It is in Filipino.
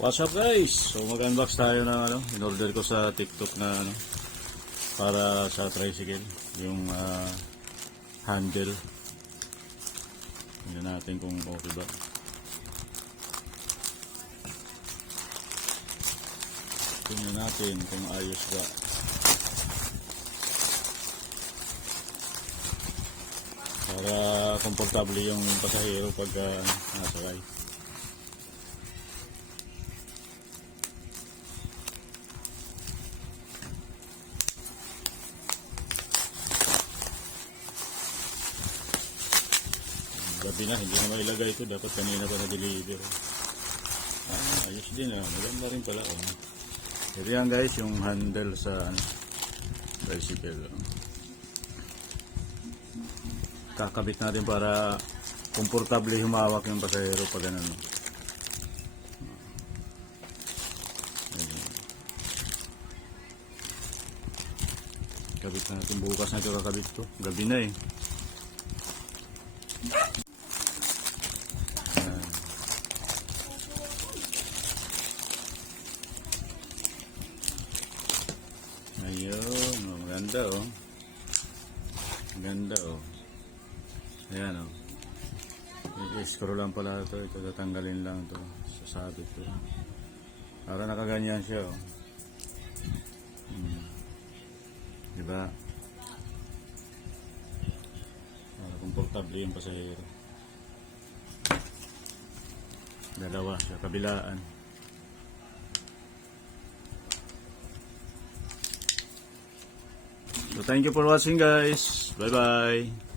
What's up guys? So mag-unbox tayo ng in-order ko sa TikTok na para sa tricycle, yung handle. Tingnan natin kung okay ba. Tingnan natin kung ayos ba. Para komportable yung pasahero pag nasakay. Gabi na, hindi na mailagay ito. Dapat kanina pa na-deliver. Ayos din maganda rin pala. Ito yan guys, yung handle sa tricycle. Kakabit natin para komportable humawak yung pasahero pag ganun. Kabit natin, bukas na ito kakabit to. Gabi na Ayun, maganda Maganda Ayan I-screw lang pala ito. Ito tatanggalin lang ito. Sasabit ito. Para nakaganyan siya Diba? Para komportable yung pasahero. Dalawa sa kabilaan. So thank you for watching guys. Bye bye.